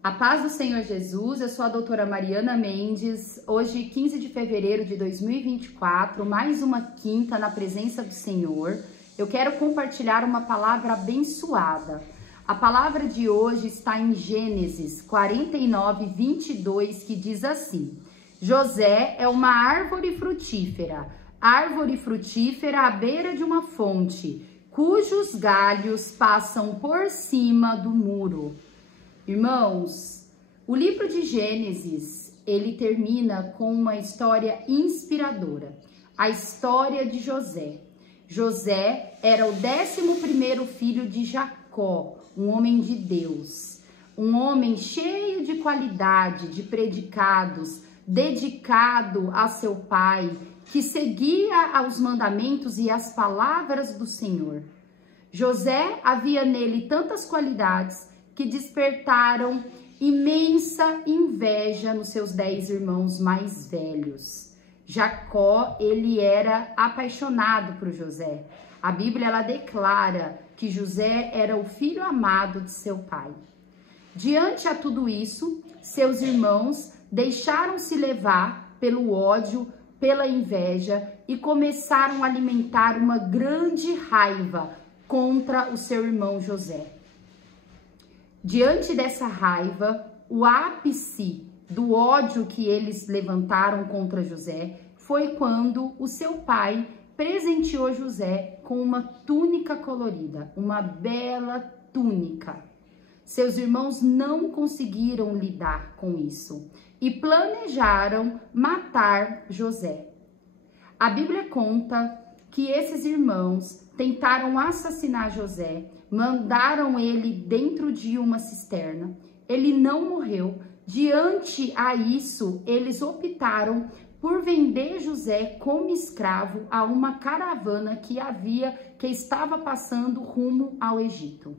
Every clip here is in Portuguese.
A paz do Senhor Jesus, eu sou a doutora Mariana Mendes, hoje 15 de fevereiro de 2024, mais uma quinta na presença do Senhor. Eu quero compartilhar uma palavra abençoada. A palavra de hoje está em Gênesis 49, 22, que diz assim: José é uma árvore frutífera à beira de uma fonte, cujos galhos passam por cima do muro. Irmãos, o livro de Gênesis, ele termina com uma história inspiradora, a história de José. José era o 11º filho de Jacó, um homem de Deus, um homem cheio de qualidade, de predicados, dedicado a seu pai, que seguia aos mandamentos e as palavras do Senhor. José havia nele tantas qualidades que despertaram imensa inveja nos seus 10 irmãos mais velhos. Jacó, ele era apaixonado por José. A Bíblia, ela declara que José era o filho amado de seu pai. Diante a tudo isso, seus irmãos deixaram-se levar pelo ódio, pela inveja e começaram a alimentar uma grande raiva contra o seu irmão José. Diante dessa raiva, o ápice do ódio que eles levantaram contra José foi quando o seu pai presenteou José com uma túnica colorida, uma bela túnica. Seus irmãos não conseguiram lidar com isso e planejaram matar José. A Bíblia conta que esses irmãos tentaram assassinar José, mandaram ele dentro de uma cisterna. Ele não morreu. Diante a isso, eles optaram por vender José como escravo a uma caravana que estava passando rumo ao Egito.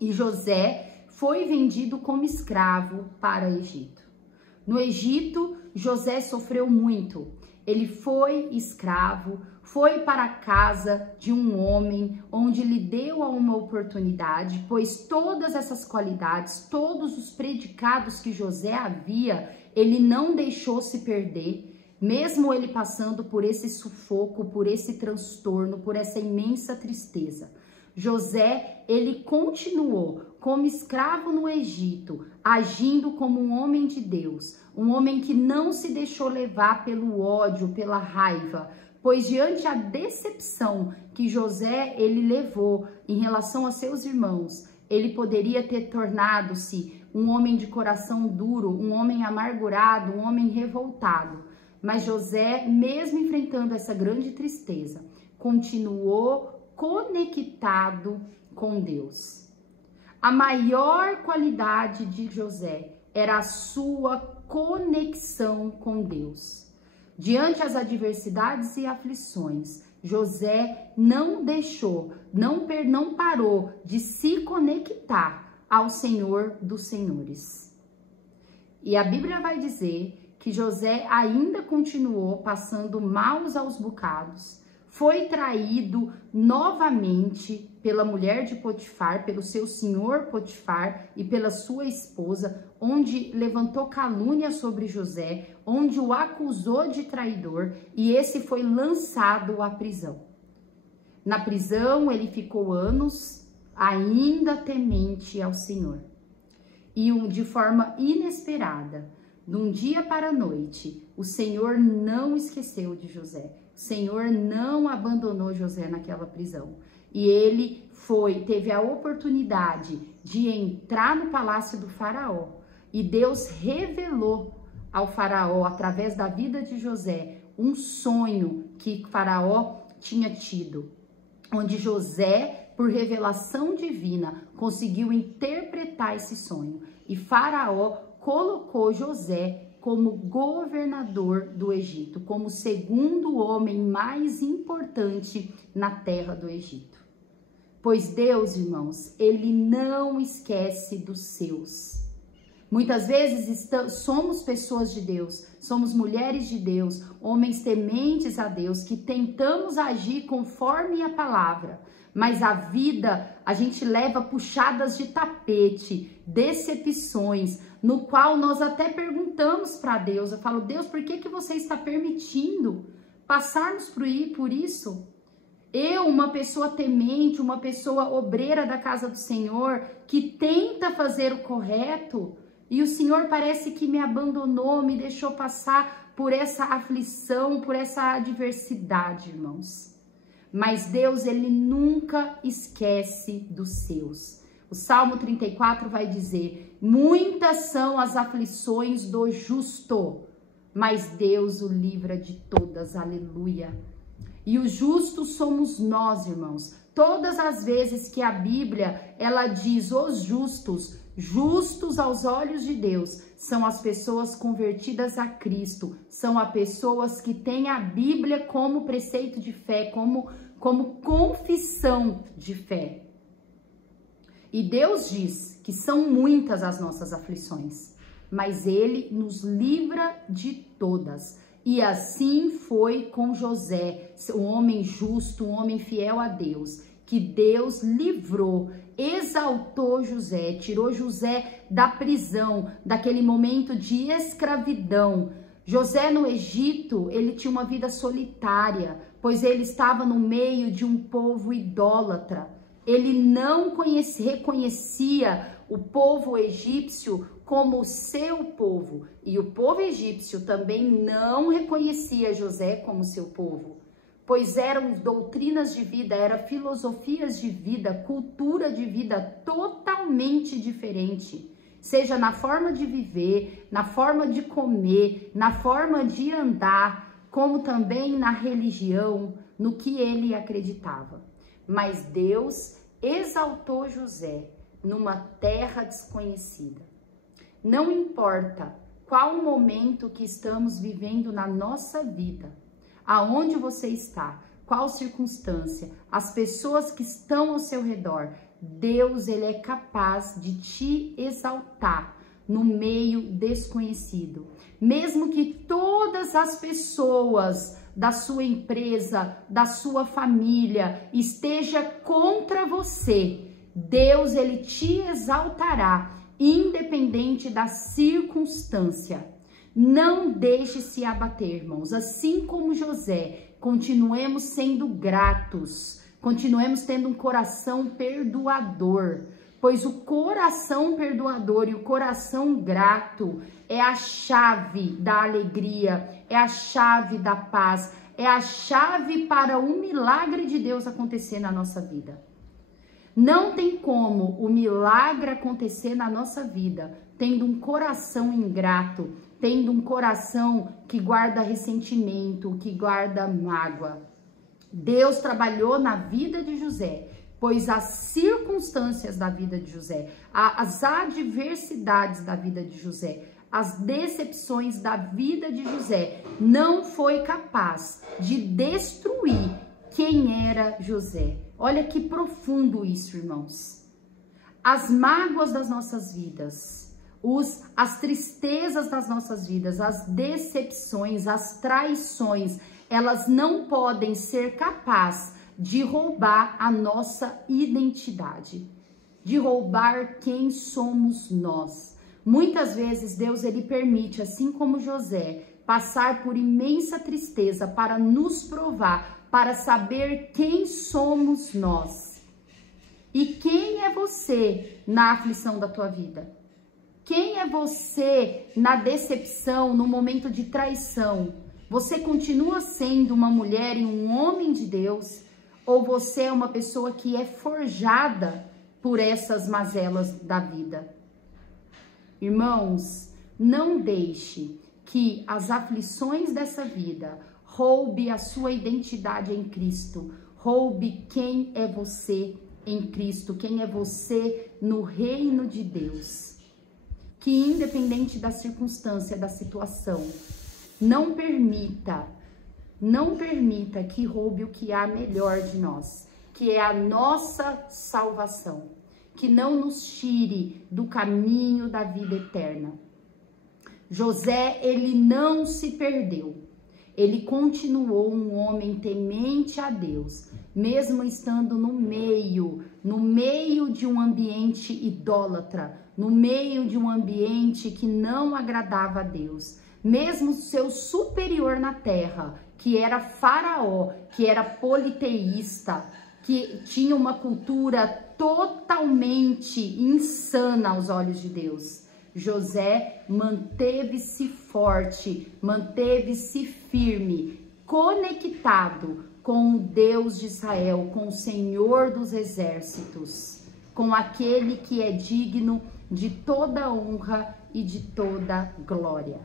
E José foi vendido como escravo para o Egito. No Egito, José sofreu muito. Ele foi escravo, foi para a casa de um homem onde lhe deu uma oportunidade, pois todas essas qualidades, todos os predicados que José havia, ele não deixou se perder, mesmo ele passando por esse sufoco, por esse transtorno, por essa imensa tristeza. José, ele continuou como escravo no Egito, agindo como um homem de Deus, um homem que não se deixou levar pelo ódio, pela raiva, pois diante da decepção que José ele levou em relação a seus irmãos, ele poderia ter tornado-se um homem de coração duro, um homem amargurado, um homem revoltado. Mas José, mesmo enfrentando essa grande tristeza, continuou conectado com Deus. A maior qualidade de José era a sua conexão com Deus. Diante as adversidades e aflições, José não parou de se conectar ao Senhor dos Senhores. E a Bíblia vai dizer que José ainda continuou passando maus aos bocados, foi traído novamente pela mulher de Potifar, pelo seu senhor Potifar e pela sua esposa, onde levantou calúnia sobre José, onde o acusou de traidor, e esse foi lançado à prisão. Na prisão ele ficou anos, ainda temente ao Senhor. E de forma inesperada, de um dia para a noite, o Senhor não esqueceu de José. O Senhor não abandonou José naquela prisão. E ele teve a oportunidade de entrar no palácio do faraó. E Deus revelou ao faraó, através da vida de José, um sonho que o faraó tinha tido. Onde José, por revelação divina, conseguiu interpretar esse sonho. E faraó colocou José como governador do Egito, como o segundo homem mais importante na terra do Egito. Pois Deus, irmãos, ele não esquece dos seus. Muitas vezes somos pessoas de Deus, somos mulheres de Deus, homens tementes a Deus, que tentamos agir conforme a palavra, Mas a vida, a gente leva puxadas de tapete, decepções, no qual nós até perguntamos para Deus. Eu falo, Deus, por que você está permitindo passarmos por isso? Eu, uma pessoa temente, uma pessoa obreira da casa do Senhor, que tenta fazer o correto, e o Senhor parece que me abandonou, me deixou passar por essa aflição, por essa adversidade, irmãos. Mas Deus, ele nunca esquece dos seus. O Salmo 34 vai dizer, muitas são as aflições do justo, mas Deus o livra de todas, aleluia. E os justos somos nós, irmãos. Todas as vezes que a Bíblia, ela diz os justos, justos aos olhos de Deus, são as pessoas convertidas a Cristo, são as pessoas que têm a Bíblia como preceito de fé, como confissão de fé. E Deus diz que são muitas as nossas aflições, mas Ele nos livra de todas. E assim foi com José, um homem justo, um homem fiel a Deus, que Deus livrou, exaltou José, tirou José da prisão, daquele momento de escravidão. José no Egito, ele tinha uma vida solitária, pois ele estava no meio de um povo idólatra. Ele não reconhecia o povo egípcio como o seu povo. E o povo egípcio também não reconhecia José como seu povo, pois eram doutrinas de vida, eram filosofias de vida, cultura de vida totalmente diferente. Seja na forma de viver, na forma de comer, na forma de andar, como também na religião, no que ele acreditava. Mas Deus exaltou José numa terra desconhecida. Não importa qual momento que estamos vivendo na nossa vida, aonde você está, qual circunstância, as pessoas que estão ao seu redor, Deus, ele é capaz de te exaltar no meio desconhecido. Mesmo que todas as pessoas da sua empresa, da sua família esteja contra você, Deus, ele te exaltará, independente da circunstância. Não deixe se abater, irmãos. Assim como José, continuemos sendo gratos, continuemos tendo um coração perdoador, pois o coração perdoador e o coração grato é a chave da alegria, é a chave da paz, é a chave para o milagre de Deus acontecer na nossa vida. Não tem como o milagre acontecer na nossa vida tendo um coração ingrato, tendo um coração que guarda ressentimento, que guarda mágoa. Deus trabalhou na vida de José, pois as circunstâncias da vida de José, as adversidades da vida de José, as decepções da vida de José, não foi capaz de destruir quem era José. Olha que profundo isso, irmãos. As mágoas das nossas vidas, as tristezas das nossas vidas, as decepções, as traições, elas não podem ser capazes de roubar a nossa identidade, de roubar quem somos nós. Muitas vezes Deus, ele permite, assim como José, passar por imensa tristeza para nos provar, para saber quem somos nós. E quem é você na aflição da tua vida? Quem é você na decepção, no momento de traição? Você continua sendo uma mulher e um homem de Deus? Ou você é uma pessoa que é forjada por essas mazelas da vida? Irmãos, não deixe que as aflições dessa vida roube a sua identidade em Cristo, roube quem é você em Cristo, quem é você no reino de Deus. Que independente da circunstância, da situação, não permita que roube o que há melhor de nós, que é a nossa salvação, que não nos tire do caminho da vida eterna. José, ele não se perdeu. Ele continuou um homem temente a Deus, mesmo estando no meio de um ambiente idólatra, no meio de um ambiente que não agradava a Deus. Mesmo seu superior na terra, que era Faraó, que era politeísta, que tinha uma cultura totalmente insana aos olhos de Deus, José manteve-se forte, manteve-se firme, conectado com o Deus de Israel, com o Senhor dos exércitos, com aquele que é digno de toda honra e de toda glória.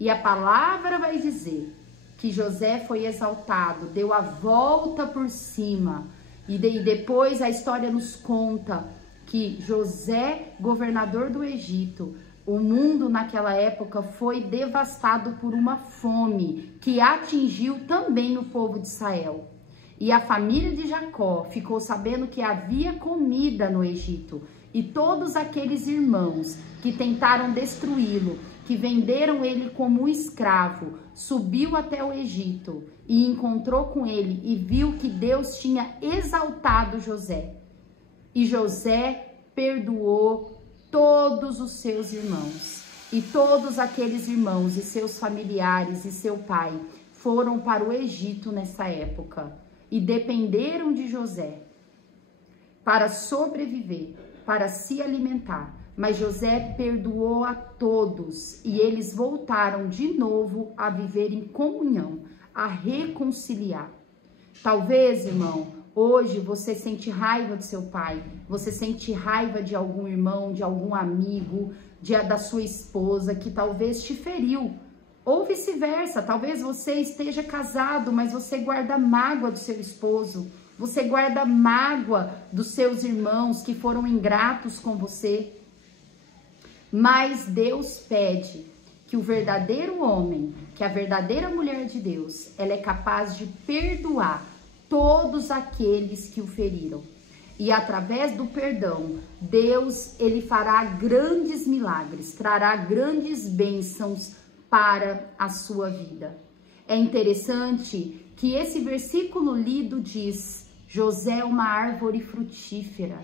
E a palavra vai dizer que José foi exaltado, deu a volta por cima, e depois a história nos conta que José, governador do Egito, o mundo naquela época foi devastado por uma fome que atingiu também o povo de Israel. E a família de Jacó ficou sabendo que havia comida no Egito, e todos aqueles irmãos que tentaram destruí-lo, que venderam ele como escravo, subiu até o Egito e encontrou com ele e viu que Deus tinha exaltado José. E José perdoou todos os seus irmãos. E todos aqueles irmãos e seus familiares e seu pai foram para o Egito nessa época e dependeram de José para sobreviver, para se alimentar. Mas José perdoou a todos e eles voltaram de novo a viver em comunhão, a reconciliar. Talvez, irmão, hoje você sente raiva do seu pai, você sente raiva de algum irmão, de algum amigo, da sua esposa que talvez te feriu. Ou vice-versa, talvez você esteja casado, mas você guarda mágoa do seu esposo, você guarda mágoa dos seus irmãos que foram ingratos com você. Mas Deus pede que o verdadeiro homem, que a verdadeira mulher de Deus, ela é capaz de perdoar todos aqueles que o feriram. E através do perdão, Deus, ele fará grandes milagres, trará grandes bênçãos para a sua vida. É interessante que esse versículo lido diz: José é uma árvore frutífera.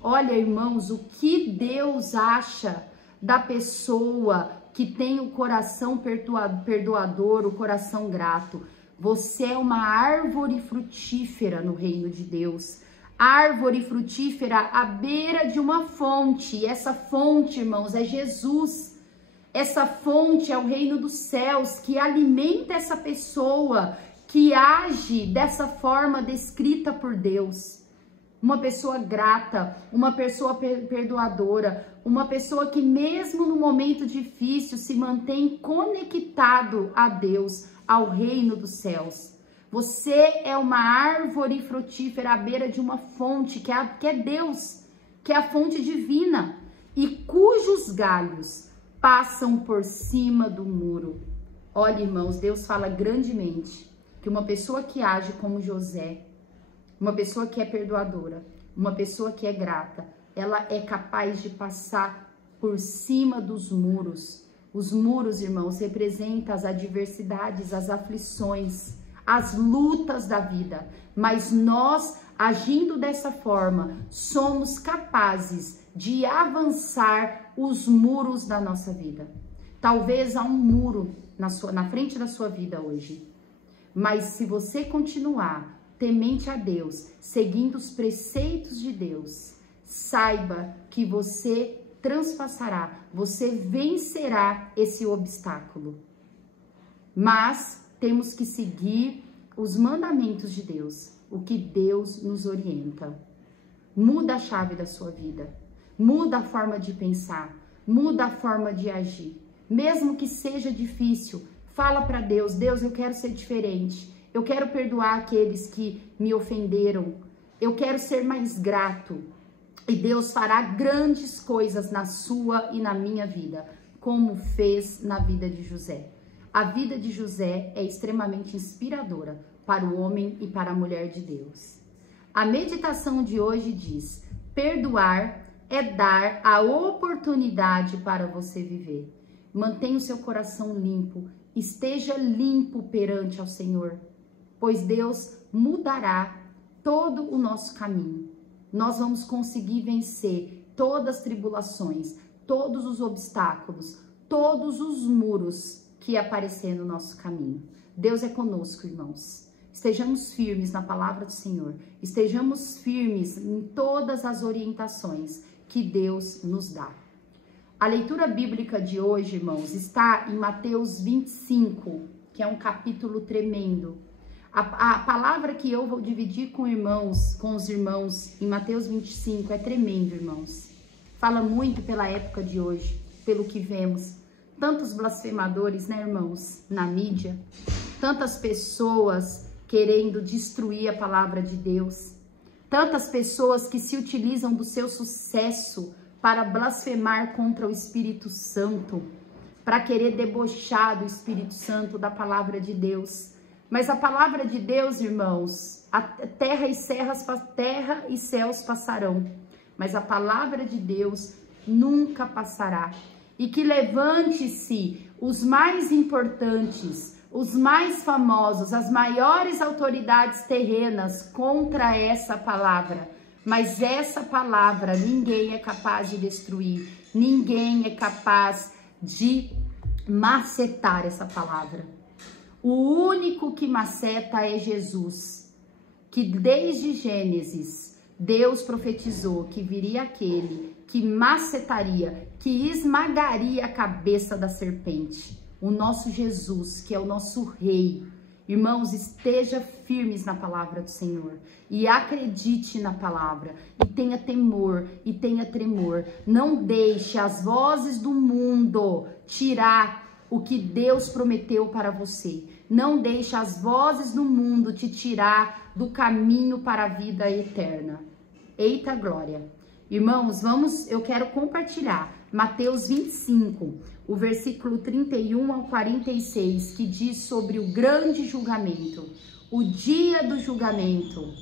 Olha, irmãos, o que Deus acha da pessoa que tem o coração perdoador, o coração grato. Você é uma árvore frutífera no reino de Deus. Árvore frutífera à beira de uma fonte. E essa fonte, irmãos, é Jesus. Essa fonte é o reino dos céus que alimenta essa pessoa que age dessa forma descrita por Deus. Uma pessoa grata, uma pessoa perdoadora, uma pessoa que mesmo no momento difícil se mantém conectado a Deus, ao reino dos céus. Você é uma árvore frutífera à beira de uma fonte que é Deus, que é a fonte divina, e cujos galhos passam por cima do muro. Olha, irmãos, Deus fala grandemente que uma pessoa que age como José, uma pessoa que é perdoadora, uma pessoa que é grata, ela é capaz de passar por cima dos muros. Os muros, irmãos, representam as adversidades, as aflições, as lutas da vida. Mas nós, agindo dessa forma, somos capazes de avançar os muros da nossa vida. Talvez há um muro na frente da sua vida hoje. Mas se você continuar temente a Deus, seguindo os preceitos de Deus, saiba que você transpassará, você vencerá esse obstáculo. Mas temos que seguir os mandamentos de Deus, o que Deus nos orienta. Muda a chave da sua vida, muda a forma de pensar, muda a forma de agir. Mesmo que seja difícil, fala para Deus: Deus, eu quero ser diferente. Eu quero perdoar aqueles que me ofenderam. Eu quero ser mais grato. E Deus fará grandes coisas na sua e na minha vida, como fez na vida de José. A vida de José é extremamente inspiradora para o homem e para a mulher de Deus. A meditação de hoje diz: perdoar é dar a oportunidade para você viver. Mantenha o seu coração limpo esteja limpo perante ao Senhor, pois Deus mudará todo o nosso caminho. Nós vamos conseguir vencer todas as tribulações, todos os obstáculos, todos os muros que aparecer no nosso caminho. Deus é conosco, irmãos. Estejamos firmes na palavra do Senhor. Estejamos firmes em todas as orientações que Deus nos dá. A leitura bíblica de hoje, irmãos, está em Mateus 25, que é um capítulo tremendo. A palavra que eu vou dividir com os irmãos em Mateus 25 é tremendo, irmãos. Fala muito pela época de hoje, pelo que vemos. Tantos blasfemadores, né, irmãos, na mídia. Tantas pessoas querendo destruir a palavra de Deus. Tantas pessoas que se utilizam do seu sucesso para blasfemar contra o Espírito Santo, para querer debochar do Espírito Santo, da palavra de Deus. Mas a palavra de Deus, irmãos, a terra e céus passarão, mas a palavra de Deus nunca passará. E que levante-se os mais importantes, os mais famosos, as maiores autoridades terrenas contra essa palavra. Mas essa palavra ninguém é capaz de destruir, ninguém é capaz de macetar essa palavra. O único que maceta é Jesus, que desde Gênesis Deus profetizou que viria aquele que macetaria, que esmagaria a cabeça da serpente. O nosso Jesus, que é o nosso Rei. Irmãos, esteja firmes na palavra do Senhor e acredite na palavra e tenha temor e tenha tremor. Não deixe as vozes do mundo tirar o que Deus prometeu para você. Não deixe as vozes do mundo te tirar do caminho para a vida eterna. Eita glória! Irmãos, eu quero compartilhar Mateus 25, o versículo 31 ao 46, que diz sobre o grande julgamento, o dia do julgamento.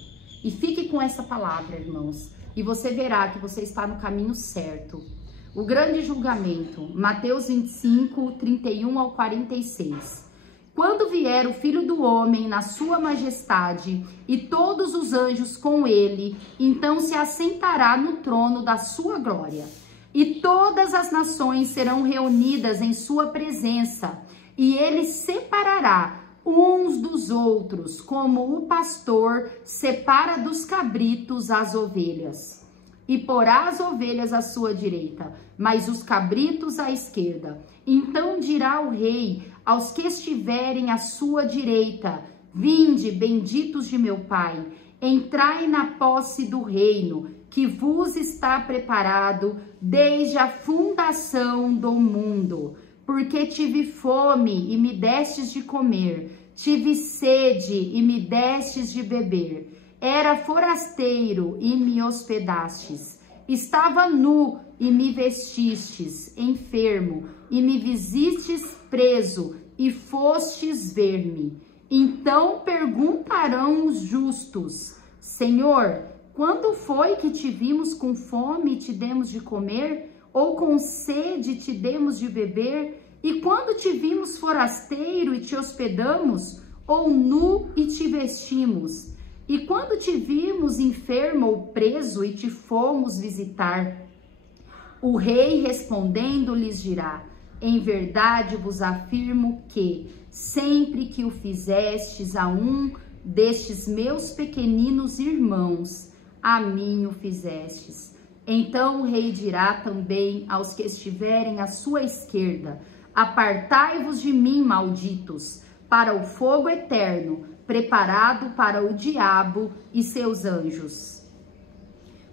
E fique com essa palavra, irmãos, e você verá que você está no caminho certo. O grande julgamento, Mateus 25, 31 ao 46. Quando vier o Filho do Homem na sua majestade e todos os anjos com ele, então se assentará no trono da sua glória. E todas as nações serão reunidas em sua presença, e ele separará uns dos outros, como o pastor separa dos cabritos as ovelhas. E porá as ovelhas à sua direita, mas os cabritos à esquerda. Então dirá o rei aos que estiverem à sua direita: vinde, benditos de meu Pai, entrai na posse do reino que vos está preparado desde a fundação do mundo. Porque tive fome e me destes de comer, tive sede e me destes de beber. Era forasteiro e me hospedastes. Estava nu e me vestistes, enfermo e me visistes preso e fostes ver-me. Então perguntarão os justos: Senhor, quando foi que te vimos com fome e te demos de comer? Ou com sede te demos de beber? E quando te vimos forasteiro e te hospedamos? Ou nu e te vestimos? E quando te vimos enfermo ou preso e te fomos visitar? O rei respondendo lhes dirá: em verdade vos afirmo que, sempre que o fizestes a um destes meus pequeninos irmãos, a mim o fizestes. Então o rei dirá também aos que estiverem à sua esquerda: apartai-vos de mim, malditos, para o fogo eterno, preparado para o diabo e seus anjos.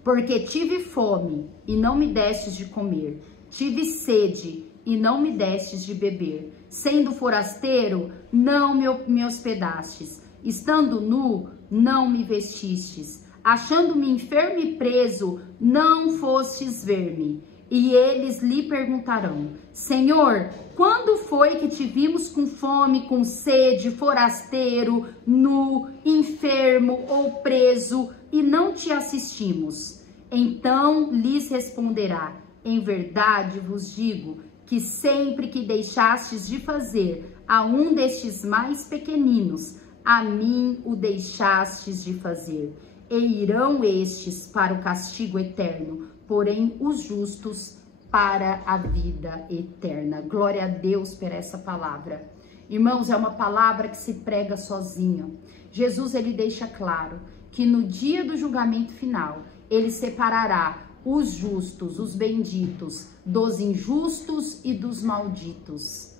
Porque tive fome e não me destes de comer, tive sede e não me destes de beber, sendo forasteiro, não me hospedastes, estando nu, não me vestistes, achando-me enfermo e preso, não fostes ver-me. E eles lhe perguntarão: Senhor, quando foi que te vimos com fome, com sede, forasteiro, nu, enfermo ou preso, e não te assistimos? Então lhes responderá: em verdade vos digo que sempre que deixastes de fazer a um destes mais pequeninos, a mim o deixastes de fazer. E irão estes para o castigo eterno, porém os justos para a vida eterna. Glória a Deus por essa palavra. Irmãos, é uma palavra que se prega sozinha. Jesus, ele deixa claro que no dia do julgamento final, ele separará os justos, os benditos, dos injustos e dos malditos.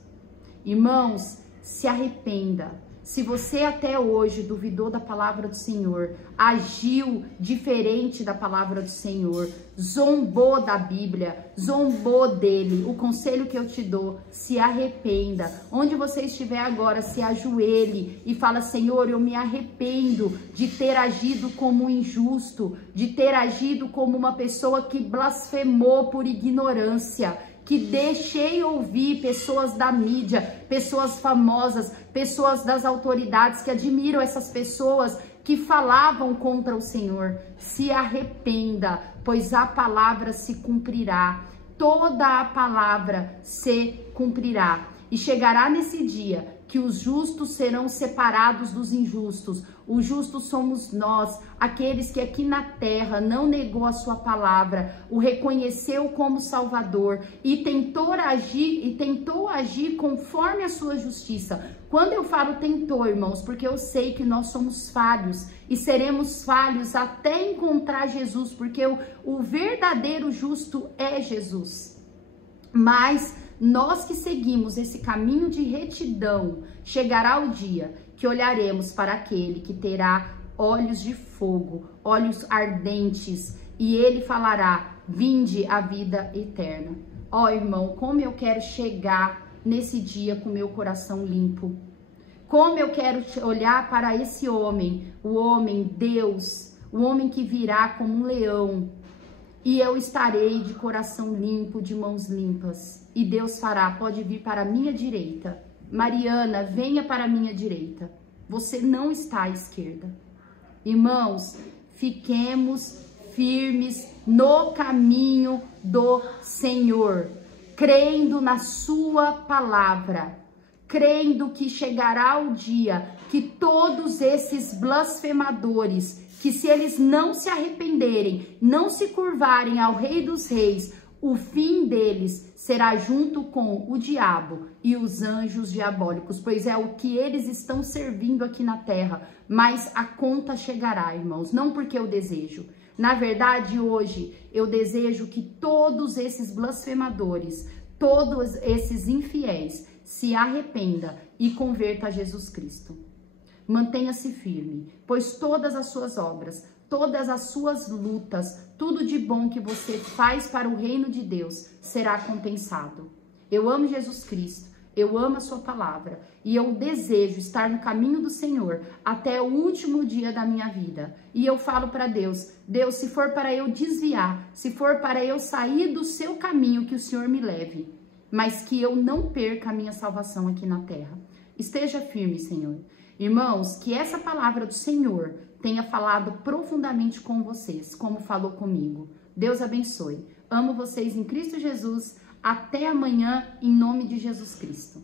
Irmãos, se arrependa. Se você até hoje duvidou da palavra do Senhor, agiu diferente da palavra do Senhor, zombou da Bíblia, zombou dele, o conselho que eu te dou, se arrependa. Onde você estiver agora, se ajoelhe e fala: Senhor, eu me arrependo de ter agido como um injusto, de ter agido como uma pessoa que blasfemou por ignorância, que deixei ouvir pessoas da mídia, pessoas famosas, pessoas das autoridades que admiram essas pessoas que falavam contra o Senhor. Se arrependa, pois a palavra se cumprirá. Toda a palavra se cumprirá. E chegará nesse dia que os justos serão separados dos injustos. Os justos somos nós, aqueles que aqui na terra não negou a sua palavra, o reconheceu como Salvador e tentou agir conforme a sua justiça. Quando eu falo tentou, irmãos, porque eu sei que nós somos falhos e seremos falhos até encontrar Jesus, porque o verdadeiro justo é Jesus. Mas nós que seguimos esse caminho de retidão, chegará o dia que olharemos para aquele que terá olhos de fogo, olhos ardentes, e ele falará: vinde a vida eterna. Ó, irmão, como eu quero chegar nesse dia com meu coração limpo. Como eu quero olhar para esse homem, o homem Deus, o homem que virá como um leão. E eu estarei de coração limpo, de mãos limpas. E Deus fará: pode vir para a minha direita. Mariana, venha para a minha direita. Você não está à esquerda. Irmãos, fiquemos firmes no caminho do Senhor, crendo na sua palavra, crendo que chegará o dia que todos esses blasfemadores, que se eles não se arrependerem, não se curvarem ao Rei dos Reis, o fim deles será junto com o diabo e os anjos diabólicos, pois é o que eles estão servindo aqui na terra. Mas a conta chegará, irmãos, não porque eu desejo. Na verdade, hoje, eu desejo que todos esses blasfemadores, todos esses infiéis, se arrependa e converta a Jesus Cristo. Mantenha-se firme, pois todas as suas obras, todas as suas lutas, tudo de bom que você faz para o reino de Deus será compensado. Eu amo Jesus Cristo, eu amo a sua palavra e eu desejo estar no caminho do Senhor até o último dia da minha vida. E eu falo para Deus: Deus, se for para eu desviar, se for para eu sair do seu caminho, que o Senhor me leve, mas que eu não perca a minha salvação aqui na terra. Esteja firme, Senhor. Irmãos, que essa palavra do Senhor tenha falado profundamente com vocês, como falou comigo. Deus abençoe. Amo vocês em Cristo Jesus. Até amanhã, em nome de Jesus Cristo.